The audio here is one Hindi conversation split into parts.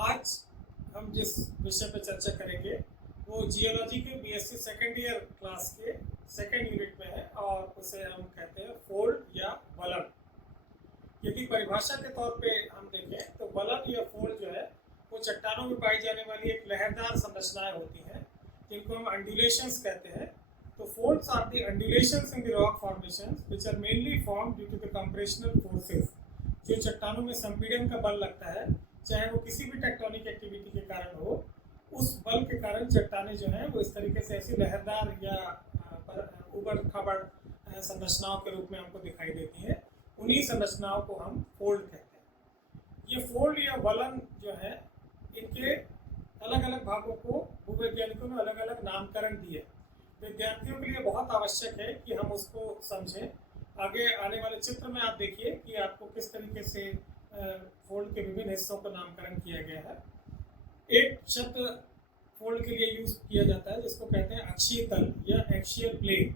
आज हम जिस विषय पर चर्चा करेंगे वो जियोलॉजी के बीएससी सेकेंड ईयर क्लास के सेकेंड यूनिट में है और उसे हम कहते हैं फोल्ड या वलन। यदि परिभाषा के तौर पे हम देखें तो वलन या फोल्ड जो है वो चट्टानों में पाई जाने वाली एक लहरदार संरचनाएं होती हैं जिनको हम अंडुलेशंस कहते हैं। तो folds are the undulations in the rock formations which are mainly formed due to the compressional forces. जो चट्टानों में संपीड़न का बल लगता है, चाहे वो किसी भी टेक्टोनिक एक्टिविटी के कारण हो, उस बल के कारण चट्टानें जो हैं वो इस तरीके से ऐसी लहरदार या उबड़ खाबड़ संरचनाओं के रूप में हमको दिखाई देती हैं। उन्हीं संरचनाओं को हम फोल्ड कहते हैं। ये फोल्ड या वलन जो है, इनके अलग अलग भागों को भूवैज्ञानिकों ने अलग अलग नामकरण दिए। विद्यार्थियों के लिए बहुत आवश्यक है कि हम उसको समझें। आगे आने वाले चित्र में आप देखिए कि आपको किस तरीके से फोल्ड के विभिन्न हिस्सों का नामकरण किया गया है। एक शब्द फोल्ड के लिए यूज किया जाता है जिसको कहते हैं अक्षीय तल या एक्सियल प्लेन।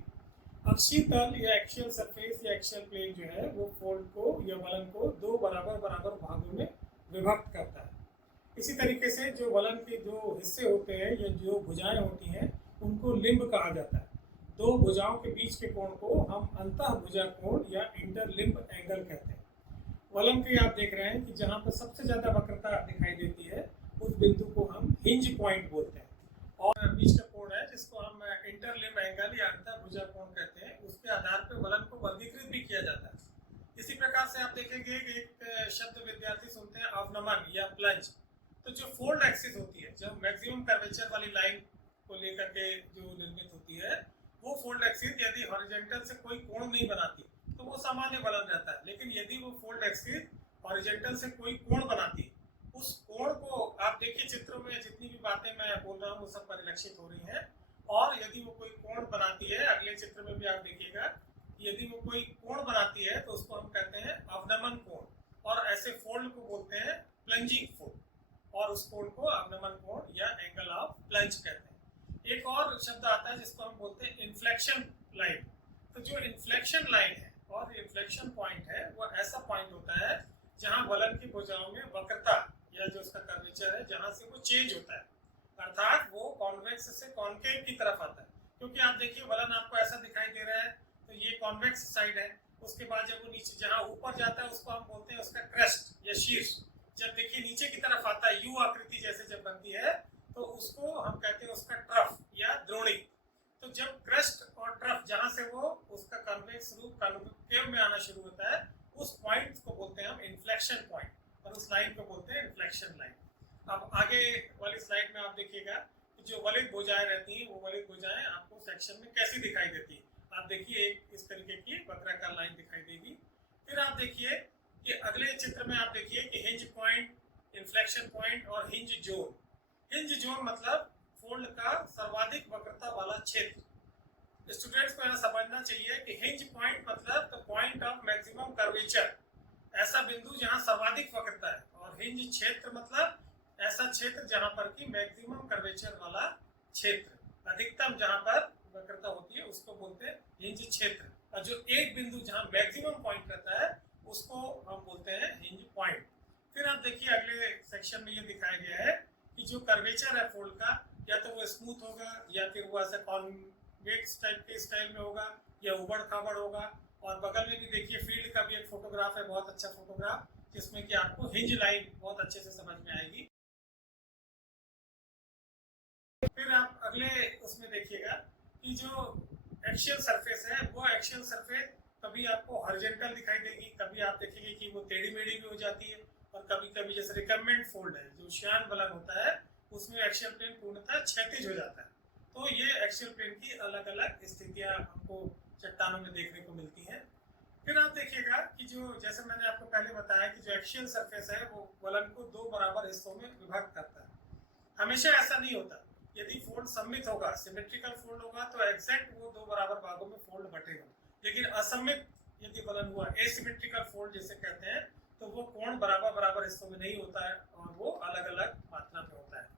अक्षीय तल या एक्सियल सरफेस या एक्सियल प्लेन जो है वो फोल्ड को या वलन को दो बराबर बराबर भागों में विभक्त करता है। इसी तरीके से जो वलन के जो हिस्से होते हैं या जो भुजाएं होती हैं उनको लिम्ब कहा जाता है। दो भुजाओं के बीच के कोण को हम अंतः भुजा कोण या इंटरलिम्ब एंगल कहते हैं। वलन के आप देख रहे हैं कि जहाँ पर सबसे ज़्यादा वक्रता दिखाई देती है उस बिंदु को हम हिंज पॉइंट बोलते हैं, और बीच का कोण है जिसको हम इंटरलिम्ब एंगल या अंतः भुजा कोण कहते हैं। उसके आधार पर वलन को वर्गीकृत भी किया जाता है। इसी प्रकार से आप देखेंगे कि एक शब्द विद्यार्थी सुनते हैं अवनमन या प्लंज। तो जो फोल्ड एक्सिस होती है, जो मैक्सिमम कर्वेचर वाली लाइन को लेकर के जो निर्मित होती है, वो फोल्ड एक्सिस यदि हॉरिजॉन्टल से कोई कोण नहीं बनाती तो वो सामान्य वलन रहता है। लेकिन यदि वो फोल्ड एक्सिस हॉरिजॉन्टल से कोई कोण बनाती, उस कोण को आप देखिए चित्रों में जितनी भी बातें मैं बोल रहा हूँ वो सब परिलक्षित हो रही हैं। और यदि वो कोई कोण बनाती है, अगले चित्र में भी आप देखिएगा, यदि वो कोई कोण बनाती है तो उसको हम कहते हैं अवनमन कोण, और ऐसे फोल्ड को बोलते हैं प्लंजिंग फोल्ड, और उस कोण को अवनमन कोण या एंगल ऑफ प्लंज कहते हैं। एक और शब्द आता है जिसको हम बोलते हैं इन्फ्लेक्शन लाइन। तो जो इन्फ्लेक्शन लाइन है और इन्फ्लेक्शन पॉइंट है वो ऐसा पॉइंट होता है जहां वलन की भुजाओं में वक्रता या जो उसका कर्वेचर है जहां से वो चेंज होता है, अर्थात वो कॉन्वेक्स से कॉन्केव की तरफ आता है। क्योंकि आप देखिए वलन आपको ऐसा दिखाई दे रहा है तो ये कॉन्वेक्स साइड है। उसके बाद जब वो नीचे जहाँ ऊपर जाता है उसको हम बोलते हैं उसका क्रेस्ट या शीर्ष। जब देखिए नीचे की तरफ आता है, यू आकृति जैसे जब बनती है, तो उसको हम कहते हैं उसका ट्रफ या द्रोणी। तो जब क्रेस्ट और ट्रफ जहां से वो उसका कॉन्वेक्स रूप कॉन्केव में आना शुरू होता है, उस पॉइंट को बोलते हैं हम इन्फ्लेक्शन पॉइंट, और उस लाइन को बोलते हैं इन्फ्लेक्शन लाइन। अब आगे वाली स्लाइड में आप देखिएगा कि जो वलित भुजाएं रहती हैं वो वलित भुजाएं आपको सेक्शन में कैसी दिखाई देती है। आप देखिए एक इस तरीके की वक्राकार लाइन दिखाई देगी। फिर आप देखिए कि अगले चित्र में आप देखिए कि हिंज पॉइंट, इन्फ्लेक्शन पॉइंट और हिंज जोन। हिंज जोन मतलब फोल्ड का सर्वाधिक वक्रता वाला क्षेत्र। स्टूडेंट्स को यह समझना चाहिए कि हिंज पॉइंट मतलब the point of maximum curvature, ऐसा बिंदु जहां सर्वाधिक वक्रता है, और हिंज क्षेत्र मतलब ऐसा क्षेत्र जहां पर कि मैक्सिमम कर्वेचर वाला क्षेत्र, अधिकतम जहां पर वक्रता होती है उसको बोलते हैं हिंज क्षेत्र। और जो एक बिंदु जहां मैक्सिमम पॉइंट रहता है उसको हम बोलते हैं हिंज पॉइंट। फिर आप देखिए अगले सेक्शन में ये दिखाया गया है कि जो कर्वेचर है फोल्ड का, या तो वो स्मूथ होगा या फिर वो ऐसा कॉन्वेक्स टाइप के स्टाइल में होगा या उबड़ खाबड़ होगा। और बगल में भी देखिए फील्ड का भी एक फोटोग्राफ है, बहुत अच्छा फोटोग्राफ, जिसमें कि आपको हिंज लाइन बहुत अच्छे से समझ में आएगी। फिर आप अगले उसमें देखिएगा कि जो एक्सियल सरफेस है वो एक्सियल सरफेस कभी आपको हॉरिजॉन्टल दिखाई देगी, कभी आप देखेंगे कि वो टेढ़ी मेढ़ी भी हो जाती है, और कभी कभी जैसे रिकम्बेंट फोल्ड है जो श्यान वलन होता है उसमें एक्सियल प्लेन पूर्णतः क्षैतिज हो जाता है। तो ये एक्सियल प्लेन की अलग अलग स्थितियां हमको चट्टानों में देखने को मिलती हैं। फिर आप देखिएगा कि जो जैसे मैंने आपको पहले बताया कि जो एक्सियल सरफेस है वो वलन को दो बराबर हिस्सों में विभक्त करता है। हमेशा ऐसा नहीं होता। यदि फोल्ड सममित होगा, सिमेट्रिकल फोल्ड होगा, तो एग्जैक्ट वो दो बराबर भागों में फोल्ड बटेगा। लेकिन असममित यदि वलन हुआ, एसिमेट्रिकल फोल्ड जिसे कहते हैं, तो वो कोण बराबर बराबर हिस्सों में नहीं होता है और वो अलग अलग मात्रा में होता है।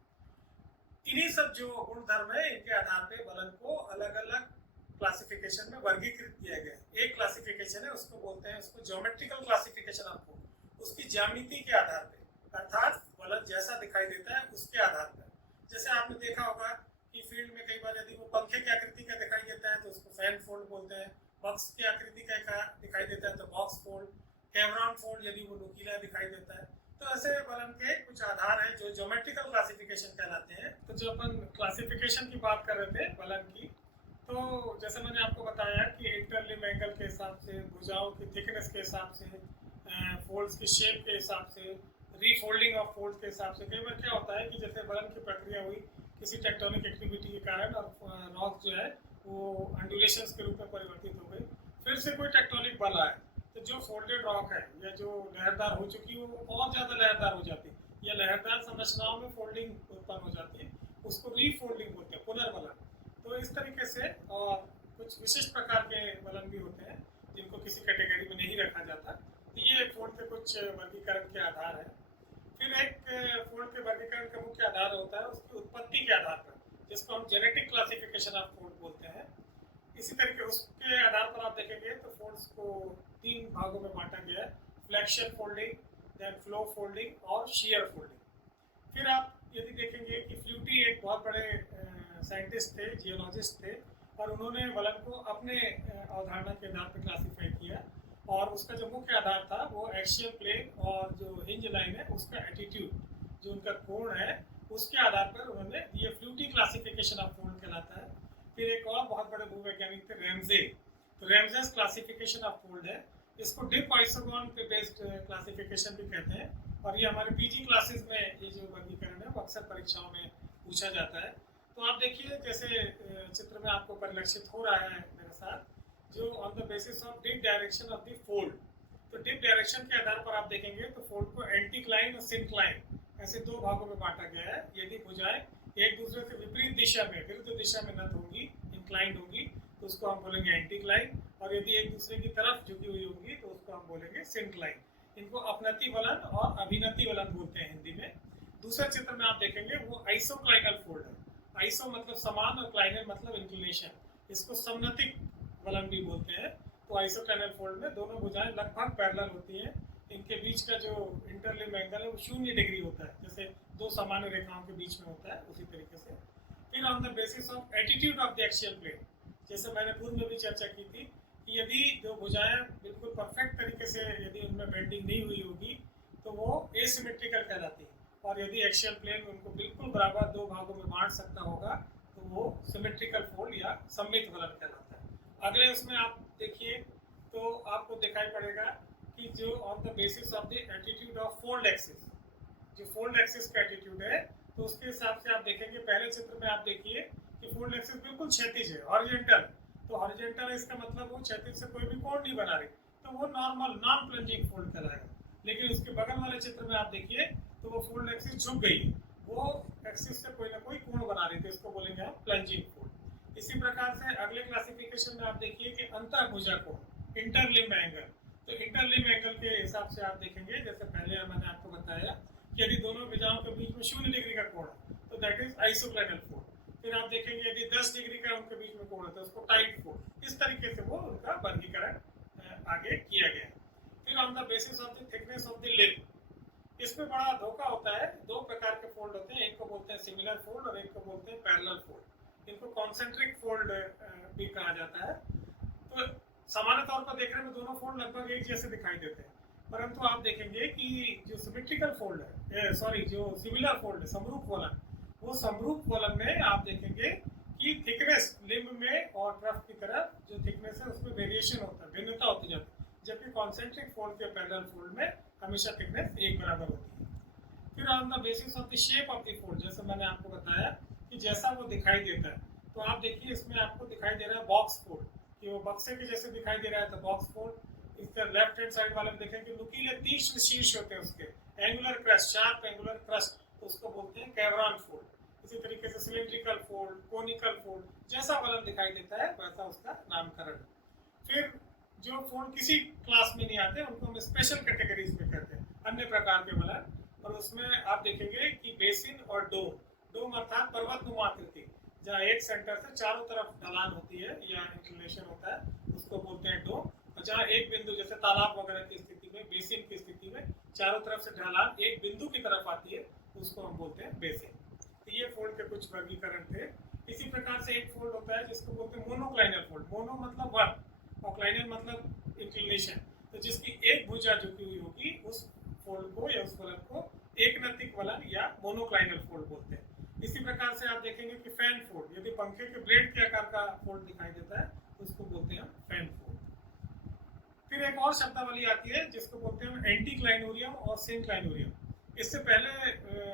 इन्हीं सब जो गुणधर्म है इनके आधार पे वलन को अलग अलग क्लासिफिकेशन में वर्गीकृत किया गया है। एक क्लासिफिकेशन है उसको बोलते हैं, उसको ज्योमेट्रिकल क्लासिफिकेशन ऑफ फोल्ड, उसकी ज्यामिति के आधार पे, अर्थात वलन जैसा दिखाई देता है उसके आधार पर। जैसे आपने देखा होगा कि फील्ड में कई बार यदि वो पंखे की आकृति का दिखाई देता है तो उसको फैन फोल्ड बोलते हैं, बॉक्स की आकृति का दिखाई देता है तो बॉक्स फोल्ड, कैमरॉन फोल्ड यदि वो नुकीला दिखाई देता है। तो ऐसे बलन के कुछ आधार हैं जो ज्योमेट्रिकल क्लासिफिकेशन कहलाते हैं। तो जो अपन क्लासिफिकेशन की बात कर रहे थे बलन की, तो जैसे मैंने आपको बताया कि इंटरलिम एंगल के हिसाब से, भुजाओं की थिकनेस के हिसाब से, फोल्ड्स की शेप के हिसाब से, रीफोल्डिंग ऑफ फोल्ड के हिसाब से। कई बार क्या होता है कि जैसे बलन की प्रक्रिया हुई किसी टेक्टोनिक एक्टिविटी के कारण और रॉक जो है वो अंडुलेशंस के रूप में परिवर्तित हो गई, फिर से कोई टेक्टोनिक बल आए तो जो फोल्डेड रॉक है या जो लहरदार हो चुकी है वो और ज़्यादा लहरदार हो जाती है या लहरदार संरचनाओं में फोल्डिंग उत्पन्न हो जाती है, उसको रीफोल्डिंग बोलते हैं, पुनर्बलन। तो इस तरीके से और कुछ विशिष्ट प्रकार के बलन भी होते हैं जिनको किसी कैटेगरी में नहीं रखा जाता। तो ये फोल्ड के कुछ वर्गीकरण के आधार हैं। फिर एक फोल्ड के वर्गीकरण का मुख्य आधार होता है उसकी उत्पत्ति के आधार पर, जिसको हम जेनेटिक क्लासिफिकेशन ऑफ फोल्ड बोलते हैं। इसी तरीके उसके आधार पर आप देखेंगे तो फोल्ड्स को 3 भागों में बांटा गया है, flexion folding, then flow folding और शियर फोल्डिंग। फिर आप यदि देखेंगे कि फ्लूटी एक बहुत बड़े साइंटिस्ट थे, जियोलॉजिस्ट थे, और उन्होंने बलन को अपने अवधारणा के आधार पर क्लासीफाई किया और उसका जो मुख्य आधार था वो एक्सियल प्लेन और जो हिंज लाइन है उसका एटीट्यूड, जो उनका कोण है, उसके आधार पर उन्होंने ये फ्लूटी क्लासिफिकेशन ऑफ फोल्ड कहलाता है। फिर एक और बहुत बड़े भूवैज्ञानिक थे रैमजे, तो रैमजेस क्लासिफिकेशन ऑफ फोल्ड है, इसको डिप आइसोगोन पे बेस्ड क्लासिफिकेशन भी कहते हैं। और ये हमारे पीजी क्लासेस में ये जो वर्गीकरण है वो अक्सर परीक्षाओं में पूछा जाता है। तो आप देखिए जैसे चित्र में आपको परिलक्षित हो रहा है मेरे साथ, जो on the basis of dip direction of the fold, तो डिप डायरेक्शन के आधार पर आप देखेंगे तो फोल्ड को एंटीक्लाइन और सिंक्लाइन ऐसे 2 भागों में बांटा गया है। यदि भुजाएं एक दूसरे से विपरीत दिशा में, विरुद्ध दिशा में नत होंगी, इंक्लाइंड होंगी, तो उसको हम बोलेंगे एंटीक्लाइन, और यदि एक दूसरे की तरफ झुकी हुई होंगी तो उसको हम बोलेंगे सिंक्लाइन। इनको अपनति बलन और अभिनति बलन बोलते हैं हिंदी में। दूसरे चित्र में आप देखेंगे वो आइसोक्लाइनल फोल्ड है। आइसो मतलब समान और क्लाइनल मतलब इंक्लिनेशन, इसको समनतिक बलन भी बोलते हैं। तो आइसोक्लाइनल फोल्ड में दोनों भुजाएं लगभग पैरेलल होती हैं, इनके बीच का जो इंटरलिम एंगल है वो 0 डिग्री होता है, जैसे 2 सामान्य रेखाओं के बीच में होता है उसी तरीके से। फिर on the basis of attitude of the axial plane, जैसे मैंने पूर्व में भी चर्चा की थी कि यदि 2 भुजाएं बिल्कुल परफेक्ट तरीके से यदि उनमें बेंडिंग नहीं हुई होगी तो वो एसिमेट्रिकल कहलाती है, और यदि एक्सियल प्लेन उनको बिल्कुल बराबर 2 भागों में बांट सकता होगा तो वो सिमेट्रिकल फोल्ड या सममित बलन कहलाता है। अगले उसमें आप देखिए तो आपको दिखाई पड़ेगा कि जो on the basis of the attitude of fold axis, जो फोल्ड एक्सिस का एटीट्यूड है, तो उसके हिसाब से आप देखेंगे पहले चित्र में आप देखिए कि फोल्ड एक्सिस बिल्कुल क्षैतिज है, हॉरिजॉन्टल। तो हॉरिजॉन्टल इसका मतलब वो क्षैतिज से कोई भी कोण नहीं बना रही, तो वो नॉर्मल नॉन प्लंजिंग फोल्ड कहलाएगा। लेकिन उसके बगल वाले चित्र में आप देखिए तो वो फोल्ड एक्सिस झुक गई, वो एक्सिस से कोई ना कोई कोण बना रही थी, इसको बोलेंगे हम प्लंजिंग फोल्ड। इसी प्रकार से अगले क्लासिफिकेशन में आप देखिए कि अंतःभुजा कोण, इंटरलिम एंगल। तो इंटरलिम एंगल के हिसाब से आप देखेंगे, जैसे पहले मैंने आपको बताया कि यदि दोनों भुजाओं के बीच में 0 डिग्री का कोण है तो दैट इज आइसोक्लाइनल फोल्ड। फिर आप देखेंगे यदि 10 डिग्री का उनके बीच में कोण है तो उसको टाइट फोल्ड। इस तरीके से वो उनका वर्गीकरण आगे किया गया। फिर on the basis of the thickness of the lip, इसमें बड़ा धोखा होता है। 2 प्रकार के फोल्ड होते हैं, एक को बोलते हैं सिमिलर फोल्ड और एक को बोलते हैं पैरेलल फोल्ड। इनको कॉन्सेंट्रिक फोल्ड भी कहा जाता है। तो सामान्य तौर पर देखने में दोनों फोल्ड लगभग एक जैसे दिखाई देते हैं, परंतु आप देखेंगे कि जो सिमेट्रिकल फोल्ड है, जो सिमिलर फोल्ड है, समरूप वलन, वो समरूप वलन में आप देखेंगे कि थिकनेस लिम्ब में और ट्रफ की तरफ जो थिकनेस है उसमें वेरिएशन होता है, भिन्नता होती जाती है, जबकि कॉन्सेंट्रिक फोल्ड के पैरेलल फोल्ड में हमेशा थिकनेस एक बराबर होती है। फिर on the basis of the shape of the fold, जैसे मैंने आपको बताया कि जैसा वो दिखाई देता है, तो आप देखिए इसमें आपको दिखाई दे रहा है बॉक्स फोल्ड, कि वो बक्से के जैसे दिखाई दे रहा है तो बॉक्स फोल्ड। इस तरह लेफ्ट हैंड साइड वाले में देखेंगे नुकीले तीक्ष्ण शीर्ष होते हैं उसके, angular crust, sharp angular crust, तो उसको बोलते हैं कैवरॉन फोल्ड। इसी तरीके से सिलिंड्रिकल फोल्ड, कोनिकल फोल्ड, जैसा बलन दिखाई देता है वैसा उसका नामकरण। फिर जो फोल्ड किसी क्लास में नहीं आते उनको हम स्पेशल कैटेगरीज में कहते हैं, अन्य प्रकार के बलन। और उसमें आप देखेंगे कि बेसिन और डोम, डोम अर्थात पर्वतनुमा आकृति, जहाँ एक सेंटर से चारों तरफ ढलान होती है या इंक्लिनेशन होता है, उसको बोलते हैं डोम। और जहाँ एक बिंदु, जैसे तालाब वगैरह की स्थिति में, बेसिन की स्थिति में चारों तरफ से ढलान एक बिंदु की तरफ आती है, उसको हम बोलते हैं बेसिक। तो ये फोल्ड के कुछ वर्गीकरण थे। इसी प्रकार से एक फोल्ड होता है जिसको बोलते हैं मोनोक्लाइनल फोल्ड। मोनो मतलब वन और क्लाइनल मतलब इंक्लिनेशन। तो जिसकी एक भुजा झुकी हुई होगी उस फोल्ड को या उस वलन को एक नतिक वलन या मोनोक्लाइनल फोल्ड बोलते हैं। इसी प्रकार से आप देखेंगे कि फैन फोल्ड, यदि पंखे के ब्लेड के आकार का फोल्ड दिखाई देता है उसको बोलते हैं फैन फोल्ड। फिर एक और शब्दावली आती है जिसको बोलते हैं एंटीक्लाइनोरियम और सिनक्लाइनोरियम। इससे पहले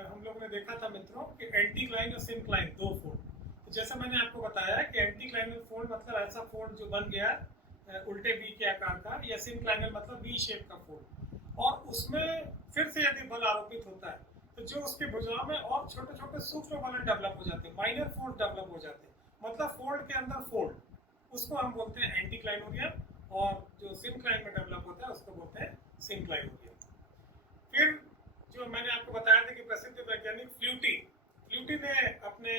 हम लोगों ने देखा था मित्रों कि एंटीक्लाइन और सिनक्लाइन दो फोल्ड। तो जैसा मैंने आपको बताया कि एंटीक्लाइनल फोल्ड मतलब ऐसा फोल्ड जो बन गया उल्टे वी के आकार का, या सिनक्लाइनल मतलब वी शेप का फोल्ड, और उसमें फिर से यदि बल आरोपित होता है तो जो उसकी भुजाओं में और छोटे छोटे सूक्ष्म वलन डेवलप हो जाते हैं, माइनर फोल्ड डेवलप हो जाते हैं, मतलब फोल्ड के अंदर फोल्ड, उसको हम बोलते हैं एंटीक्लाइनोरियम, और जो सिनक्लाइन में डेवलप होता है उसको बोलते हैं सिनक्लाइनोरियम। फिर जो मैंने आपको बताया था कि प्रसिद्ध वैज्ञानिक फ्लूटी ने अपने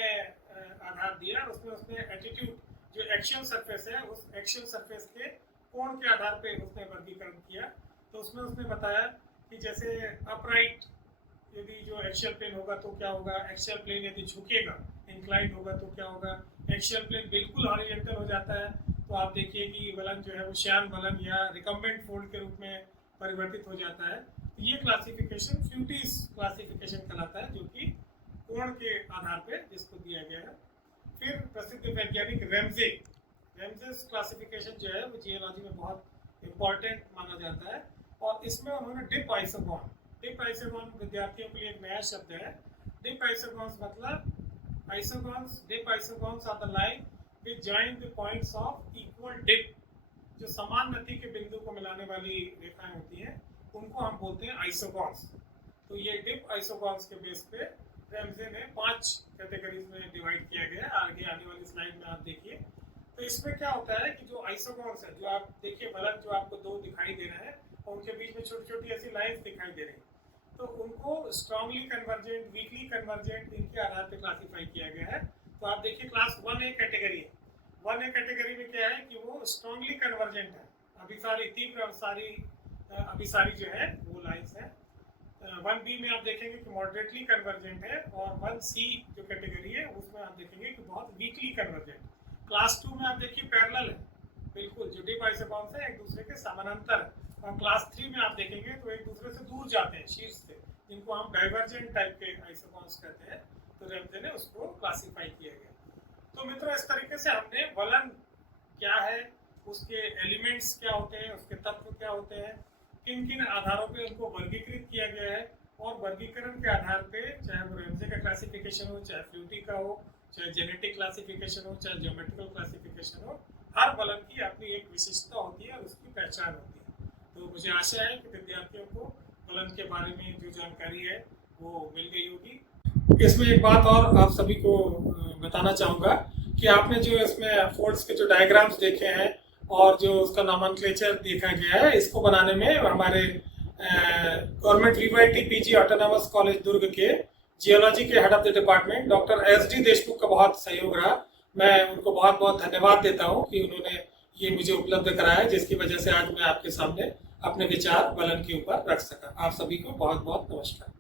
आधार दिया, उसमें उसने एटीट्यूड जो एक्शियल सरफेस है उस एक्शियल सरफेस के कोण के आधार पे उसने वर्गीकरण किया। तो उसमें उसने बताया कि जैसे अपराइट यदि जो एक्शियल प्लेन होगा तो क्या होगा, एक्शियल प्लेन यदि झुकेगा इंक्लाइंड होगा तो क्या होगा, एक्शियल प्लेन बिल्कुल हॉरिजॉन्टल हो जाता है तो आप देखिए कि वलन जो है वो श्यान वलन या रिकम्बेंट फोल्ड के रूप में परिवर्तित हो जाता है। तो ये क्लासिफिकेशन फ्लूटीज क्लासिफिकेशन कहलाता है, जो कि कोण के आधार पे जिसको दिया गया है। फिर प्रसिद्ध वैज्ञानिक रेमजेस क्लासिफिकेशन जो है वो जियोलॉजी में बहुत इम्पॉर्टेंट माना जाता है, और इसमें उन्होंने डिप आइसोगॉन विद्यार्थियों के लिए एक नया शब्द है। डिप आइसोगॉन्स मतलब dip isogons are the line which join the points of equal dip. जो समान नति के बिंदु को मिलाने वाली रेखाएं होती हैं उनको हम बोलते हैं आइसोगॉन्स। तो ये डिप आइसोगॉन्स के बेस पे रेमजे ने 5 कैटेगरीज में डिवाइड किया गया है। आगे आने वाली स्लाइड में आप देखिए। तो इसमें क्या होता है कि जो आइसोगॉन्स है, जो आप देखिए वलन जो आपको 2 दिखाई दे रहे हैं और उनके बीच में छोटी छोटी ऐसी लाइंस दिखाई दे रही हैं, तो उनको स्ट्रांगली कन्वर्जेंट, वीकली कन्वर्जेंट, इनके आधार पर क्लासीफाई किया गया है। तो आप देखिए क्लास 1A कैटेगरी है। 1A कैटेगरी में क्या है कि वो स्ट्रांगली कन्वर्जेंट है, अभिसारी, तीव्र अभिसारी जो है वो लाइंस है। 1B में आप देखेंगे कि मॉडरेटली कन्वर्जेंट है, और 1C जो कैटेगरी है उसमें आप देखेंगे कि बहुत वीकली कन्वर्जेंट। क्लास 2 में आप देखिए पैरेलल है, बिल्कुल जो डिप आइसोगॉन्स है एक दूसरे के समानांतर है। और क्लास 3 में आप देखेंगे तो एक दूसरे से दूर जाते हैं शीर्ष से, जिनको हम डाइवर्जेंट टाइप के आइसोगॉन्स कहते हैं। तो रेमजे ने उसको क्लासीफाई किया गया। तो मित्रों इस तरीके से हमने वलन क्या है, उसके एलिमेंट्स क्या होते हैं, उसके तत्व क्या होते हैं, किन किन आधारों पे उनको वर्गीकृत किया गया है, और वर्गीकरण के आधार पे चाहे वो रेमजे का क्लासिफिकेशन हो, चाहे फ्लूटी का हो, चाहे जेनेटिक क्लासिफिकेशन हो, चाहे ज्योमेट्रिकल क्लासिफिकेशन हो, हर वलन की अपनी एक विशिष्टता होती है और उसकी पहचान होती है। तो मुझे आशा है कि विद्यार्थियों को वलन के बारे में जो जानकारी है वो मिल गई होगी। इसमें एक बात और आप सभी को बताना चाहूँगा कि आपने जो इसमें फोल्ड्स के जो डायग्राम्स देखे हैं और जो उसका नामनक्लेचर देखा गया है, इसको बनाने में हमारे government VYT PG autonomous college Durg के जियोलॉजी के head of the department doctor SD Deshmukh का बहुत सहयोग रहा। मैं उनको बहुत बहुत धन्यवाद देता हूँ कि उन्होंने ये मुझे उपलब्ध कराया, जिसकी वजह से आज मैं आपके सामने अपने विचार वलन के ऊपर रख सका। आप सभी को बहुत बहुत नमस्कार।